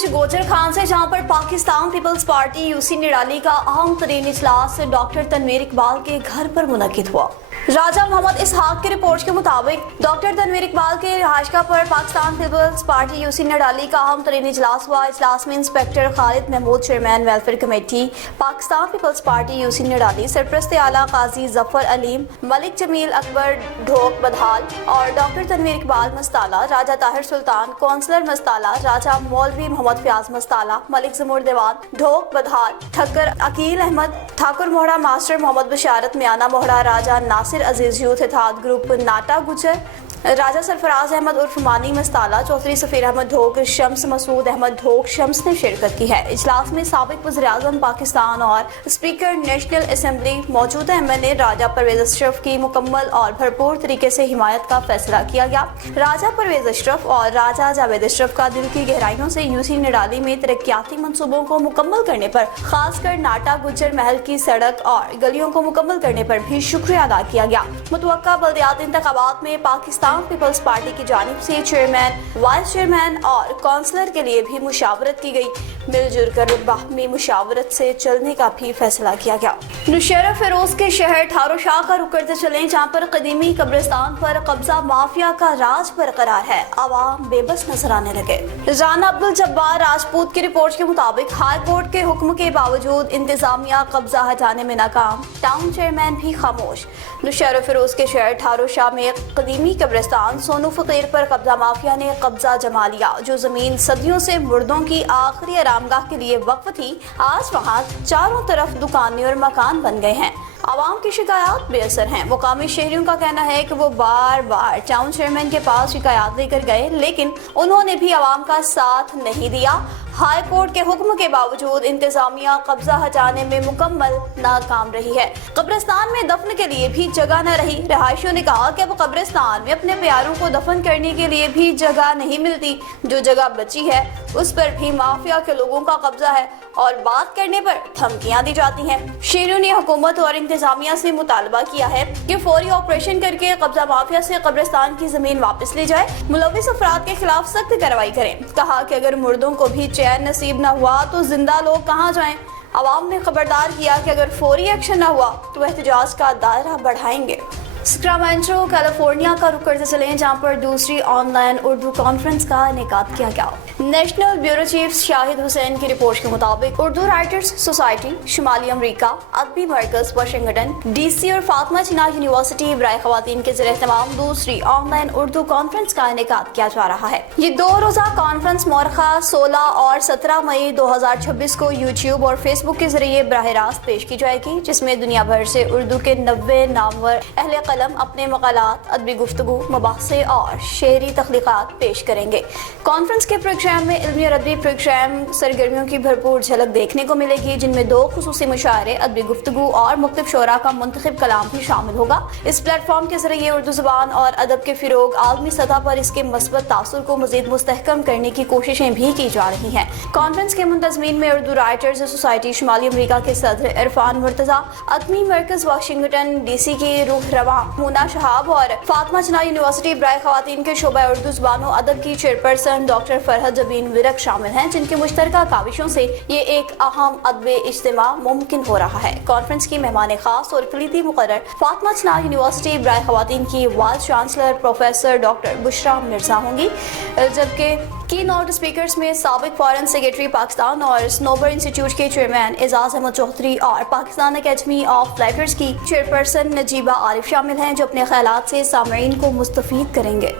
कुछ गोचर खान से, जहां पर पाकिस्तान पीपल्स पार्टी यूसी निराली का अहम तरीन इजलास डॉक्टर तनवीर इकबाल के घर पर मुनक्किद हुआ। राजा मोहम्मद इसहाक की रिपोर्ट के मुताबिक डॉक्टर तनवीर इकबाल के रिहायशगाह पर पाकिस्तान पीपल्स पार्टी यूसी निराली का अहम तरीन इजलास हुआ। इजलास में inspector Khalid Mahmood, chairman welfare committee Pakistan Peoples Party UC Nirali, सरपरस्त आला काजी जफर अलीम, मलिक जमील अकबर ढोक बदहाल और डॉक्टर तनवीर इकबाल मस्ताला, राजा ताहिर सुल्तान कौंसलर मस्ताला, राजा मौलवी मोहम्मद फयाज मस्ताला, मलिक जमूर देवान ढोक बदहाल, ठक्कर अकील अहमद, ठाकुर मोहरा मास्टर मोहम्मद बशारत मियाना मोहरा, राजा नासिर अजीज यूथ इत्तेहाद ग्रुप नाटा गुजर, राजा सरफराज अहमद उर्फ मानी मस्ताला, चौधरी सफीर अहमद ढोक, शम्स मसूद अहमद ढोक शम्स ने शिरकत की है। इजलास में साबिक वज़ीर-ए-आज़म पाकिस्तान और स्पीकर नेशनल असेंबली मौजूदा एमएनए राजा परवेज अशरफ की मुकम्मल और भरपूर तरीके से हिमायत का फैसला किया गया। राजा परवेज अशरफ और राजा जावेद अशरफ का दिल की गहराइयों से यूसी निराली में तरक्याती मंसूबों को मुकम्मल करने पर, खासकर नाटा गुजर महल की सड़क और गलियों को मुकम्मल करने पर भी शुक्रिया अदा किया गया। मुतवक्का बल्दियाती इंतखाबात में पाकिस्तान पीपल्स पार्टी की जानिब से चेयरमैन, वाइस चेयरमैन और काउंसलर के लिए भी मुशावरत की गई। मिलजुल कर बाहमी मुशावरत से चलने का भी फैसला किया गया। नुशैरा फिरोज के शहर ठारो शाह का रुख करते चले, जहाँ पर कदीमी कब्रिस्तान पर कब्जा माफिया का राज बरकरार है। आवाम बेबस नजर आने लगे। राना अब्दुल जब्बार राजपूत की रिपोर्ट के मुताबिक हाई कोर्ट के हुक्म के बावजूद इंतजामिया कब्जा हटाने में नाकाम, टाउन चेयरमैन भी खामोश। नुशैरा फिरोज के शहर ठारो शाह में कदीमी कब्रिस्तान सोनू फकीर पर कब्जा माफिया ने कब्जा जमा लिया। जो जमीन सदियों से मुर्दों की आखिरी आरामगाह के लिए वक्फ थी, आज वहाँ चारों तरफ दुकानें और मकान बन गए हैं। आवाम की शिकायत बेअसर हैं। मुकामी शहरियों का कहना है कि वो बार बार टाउन चेयरमैन के पास शिकायत लेकर गए, लेकिन उन्होंने भी आवाम का साथ नहीं दिया। हाई कोर्ट के हुक्म के बावजूद इंतजामिया कब्जा हटाने में मुकम्मल नाकाम रही है। कब्रिस्तान में दफन के लिए भी जगह न रही। रहायशियों ने कहा कि अब कब्रिस्तान में अपने प्यारों को दफन करने के लिए भी जगह नहीं मिलती। जो जगह बची है उस पर भी माफिया के लोगों का कब्जा है और बात करने पर धमकियां दी जाती हैं। शहरियों ने हुकूमत और इंतजामिया से मुतालबा किया है कि फौरी ऑपरेशन करके कब्जा माफिया से कब्रिस्तान की जमीन वापस ली जाए। मुलविस अफराद के खिलाफ सख्त कार्रवाई करें। कहा कि अगर मुर्दों को भी चैन नसीब न हुआ तो जिंदा लोग कहाँ जाएं। आवाम ने खबरदार किया कि अगर फौरी एक्शन न हुआ तो एहतजाज का दायरा बढ़ाएंगे। सक्रामेंटो कैलिफोर्निया का रुख करते चले, जहाँ पर दूसरी ऑनलाइन उर्दू कॉन्फ्रेंस का इनेकाद किया गया। National bureau chief Shahid Hussain की रिपोर्ट के मुताबिक उर्दू राइटर्स सोसाइटी शुमाली अमरीका, अदबी मरकज वाशिंगटन डीसी और फातिमा जिन्ना यूनिवर्सिटी बराए खवातीन के ज़रिए तमाम दूसरी ऑनलाइन उर्दू कॉन्फ्रेंस का इनेकाद किया जा रहा है। ये 2 रोज़ा कॉन्फ्रेंस मौरखा 16 और 17 मई 2026 को यूट्यूब और फेसबुक के जरिए बराह रास्त पेश की जाएगी, जिसमें दुनिया भर से उर्दू के 90 नामवर अहले कलम अपने मकालात, अदबी गुफ्तगू, मुबाहसे और शेरी तख्लीकात पेश करेंगे। कॉन्फ्रेंस के प्रोग्राम में इल्मी और अदबी प्रोग्राम सरगर्मियों की भरपूर झलक देखने को मिलेगी, जिनमें 2 खुसूसी मुशायरे, अदबी गुफ्तगू और मुख्तलिफ शोरा का मुंतखब कलाम भी शामिल होगा। इस प्लेटफॉर्म के जरिए उर्दू ज़बान और अदब के फिरोग, आलमी सतह पर इसके मस्बत तासुर को मज़ीद मुस्तहकम करने की कोशिशें भी की जा रही हैं। कॉन्फ्रेंस के मुंतज़मीन में उर्दू राइटर्स सोसाइटी शुमाली अमरीका के सदर इरफान मुर्तज़ा, अदबी मरकज वाशिंगटन डीसी के रूह रवा मुना शहाब और फातिमा जिन्ना यूनिवर्सिटी बराए खवातीन के शोबा उर्दू ज़बान और अदब की चेयरपर्सन डॉक्टर फरहद जबीन विरक शामिल हैं, जिनके मुश्तरका काविशों से ये एक अहम अदबी इज्तिमा मुमकिन हो रहा है। कॉन्फ्रेंस की मेहमान खास और कलीदी मुकर्रर फातिमा जिन्ना यूनिवर्सिटी बराए खवातीन की vice chancellor professor doctor Bushra Mirza होंगी, जबकि की नोट स्पीकर्स में साबिक फॉरेन सेक्रेटरी पाकिस्तान और स्नोबर इंस्टीट्यूट के चेयरमैन एजाज अहमद चौधरी और पाकिस्तान अकेडमी ऑफ राइटर्स की चेयरपर्सन नजीबा आरिफ शामिल हैं, जो अपने ख्यालात से सामईन को मुस्तफीद करेंगे।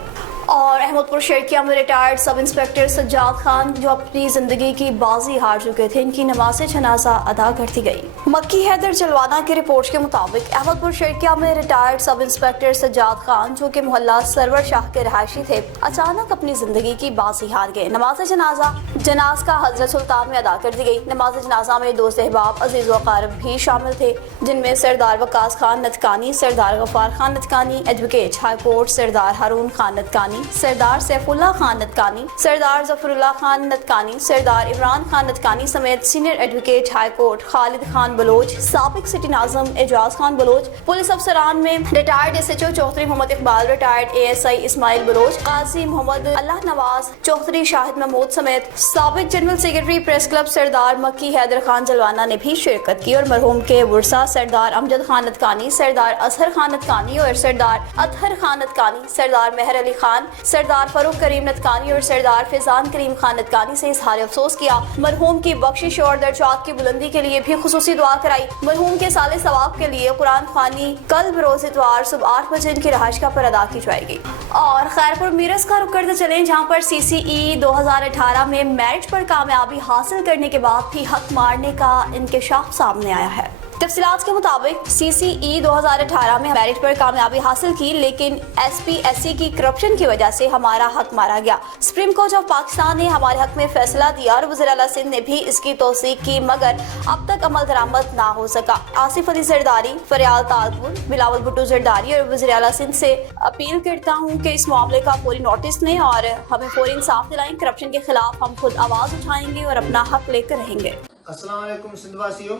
और अहमदपुर शर्किया में retired sub inspector Sajjad Khan, जो अपनी जिंदगी की बाजी हार चुके थे, इनकी नमाज़ जनाजा अदा कर दी गई। मक्की हैदर जलवाना की रिपोर्ट के मुताबिक अहमदपुर शर्किया में retired sub inspector Sajjad Khan, जो कि मोहल्ला सरवर शाह के रहायशी थे, अचानक अपनी जिंदगी की बाजी हार गए। नमाज जनाज का हजरत सुल्तान में अदा कर दी गई। नमाज जनाजा में 2 अहबाब अजीज व अकारिब भी शामिल थे, जिनमें Sardar Waqas Khan Natkani, Sardar Ghaffar Khan Natkani, advocate high court Sardar Haroon Khan Natkani, Natkani, Sardar Saifullah Khan Natkani, Sardar Zafarullah Khan Natkani, Sardar Imran Khan Natkani समेत senior advocate high court Khalid Khan Baloch, साबिक सिटी नाज़िम एजाज खान बलोच, पुलिस अफसरान में retired SHO Chaudhry Mohammad Iqbal, retired ASI Ismail Baloch, Qazi Mohammad Allah Nawaz Chaudhry, Shahid Mahmood समेत साबिक जनरल सेक्रेटरी प्रेस क्लब सरदार मक्की हैदर खान जलवाना ने भी शिरकत की और मरहूम के वर्सा सरदार अमजद खान नतकानी, सरदार असहर खान नतकानी और सरदार अतहर खान नतकानी, सरदार मेहर अली खान, सरदार फरूक करीम नतकानी और सरदार फैजान करीम खान नतकानी से इजहार अफसोस किया। मरहूम की बख्शिश और दर्जात की बुलंदी के लिए भी खुसूसी दुआ कराई। मरहूम के साले सवाब के लिए कुरान खानी कल बरोज़ इतवार सुबह 8 बजे इनकी रहायशगाह पर अदा की जाएगी। और खैरपुर मीरस का रुख करते चलें, जहाँ पर CCE 2018 में मैरिज पर कामयाबी हासिल करने के बाद भी हक मारने का इंकशाफ सामने आया है। तफसीलात के मुताबिक CCE 2018 में मैरिज पर कामयाबी हासिल की, लेकिन SPSC की करप्शन की वजह से हमारा हक मारा गया। सुप्रीम कोर्ट ऑफ पाकिस्तान ने हमारे हक में फैसला दिया और वज़ीर आला सिंध ने भी इसकी तौसीक की, मगर अब तक अमल दरामद ना हो सका। आसिफ अली जरदारी, फरियाल तालपुर, बिलावल भुट्टो जरदारी और वज़ीर आला सिंध से अपील करता हूँ कि इस मामले का फौरी नोटिस लें और हमें फौरी इंसाफ दिलाएं। करप्शन के खिलाफ हम खुद आवाज़ उठाएंगे और अपना हक लेकर रहेंगे। अस्सलाम वालेकुम सिंधवासियों,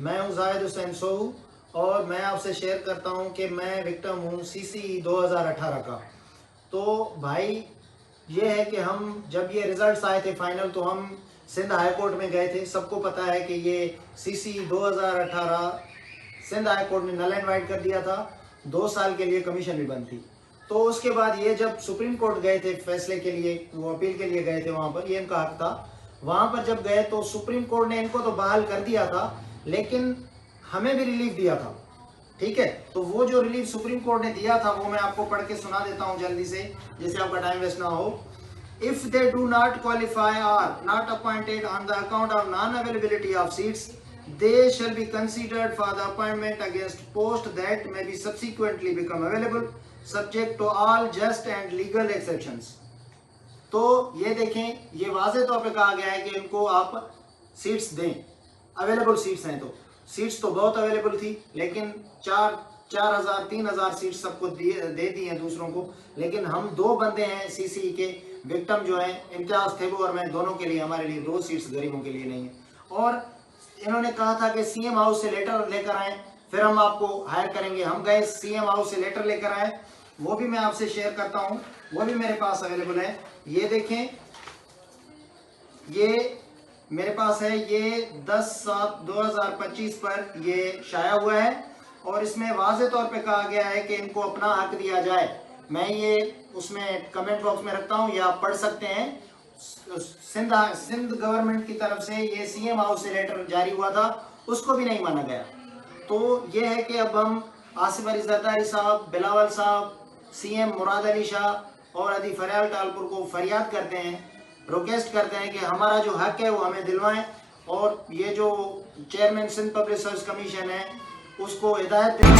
मैं हूं जाहिद हुसैन सोहू और मैं आपसे शेयर करता हूं कि मैं विक्टिम हूं CCE 2018 का। तो भाई ये है कि हम जब ये रिजल्ट्स आए थे फाइनल, तो हम सिंध हाई कोर्ट में गए थे। सबको पता है कि ये CCE 2018 सिंध हाई कोर्ट ने नल एंड वाइड कर दिया था, 2 साल के लिए कमीशन भी बंद थी। तो उसके बाद ये जब सुप्रीम कोर्ट गए थे फैसले के लिए, वो अपील के लिए गए थे, वहाँ पर ये इनका हक था। वहाँ पर जब गए तो सुप्रीम कोर्ट ने इनको तो बहाल कर दिया था, लेकिन हमें भी रिलीफ दिया था। ठीक है, तो वो जो रिलीफ सुप्रीम कोर्ट ने दिया था वो मैं आपको पढ़ के सुना देता हूँ जल्दी से, जिससे आपका टाइम वेस्ट ना हो। If they do not qualify or not appointed on the account of non availability of seats, they shall be considered for the appointment against post that may be subsequently become available, subject to all just and legal exceptions। तो ये देखें, ये वाज़े तौर पे कहा गया है कि इनको आप सीट्स दें। अवेलेबल सीट्स हैं, तो सीट्स तो बहुत अवेलेबल थी, लेकिन 4,000 3,000 सीट्स सबको दे दी हैं दूसरों को। लेकिन हम 2 बंदे हैं CCE के विक्टिम जो हैं, इम्तियाज थेबू और मैं, दोनों के लिए हमारे लिए 2 सीट्स गरीबों के लिए नहीं है। और इन्होंने कहा था कि CM हाउस से लेटर लेकर आए, फिर हम आपको हायर करेंगे। हम गए CM हाउस से लेटर लेकर आए, वो भी मैं आपसे शेयर करता हूँ, वो भी मेरे पास अवेलेबल है। ये देखें, ये मेरे पास है, ये 10/7/2025 पर ये शाया हुआ है और इसमें वाज़े तौर पे कहा गया है कि इनको अपना हक दिया जाए। मैं ये उसमें कमेंट बॉक्स में रखता हूँ, या आप पढ़ सकते हैं। सिंध गवर्नमेंट की तरफ से ये CM हाउस से लेटर जारी हुआ था, उसको भी नहीं माना गया। तो ये है कि अब हम आसिफ अली जरदारी साहब, बिलावल साहब, CM मुराद अली शाह और अदी फरियाल तालपुर को फरियाद करते हैं, रिक्वेस्ट करते हैं कि हमारा जो हक है वो हमें दिलवाएं, और ये जो chairman Sindh public service commission है उसको हिदायत दें।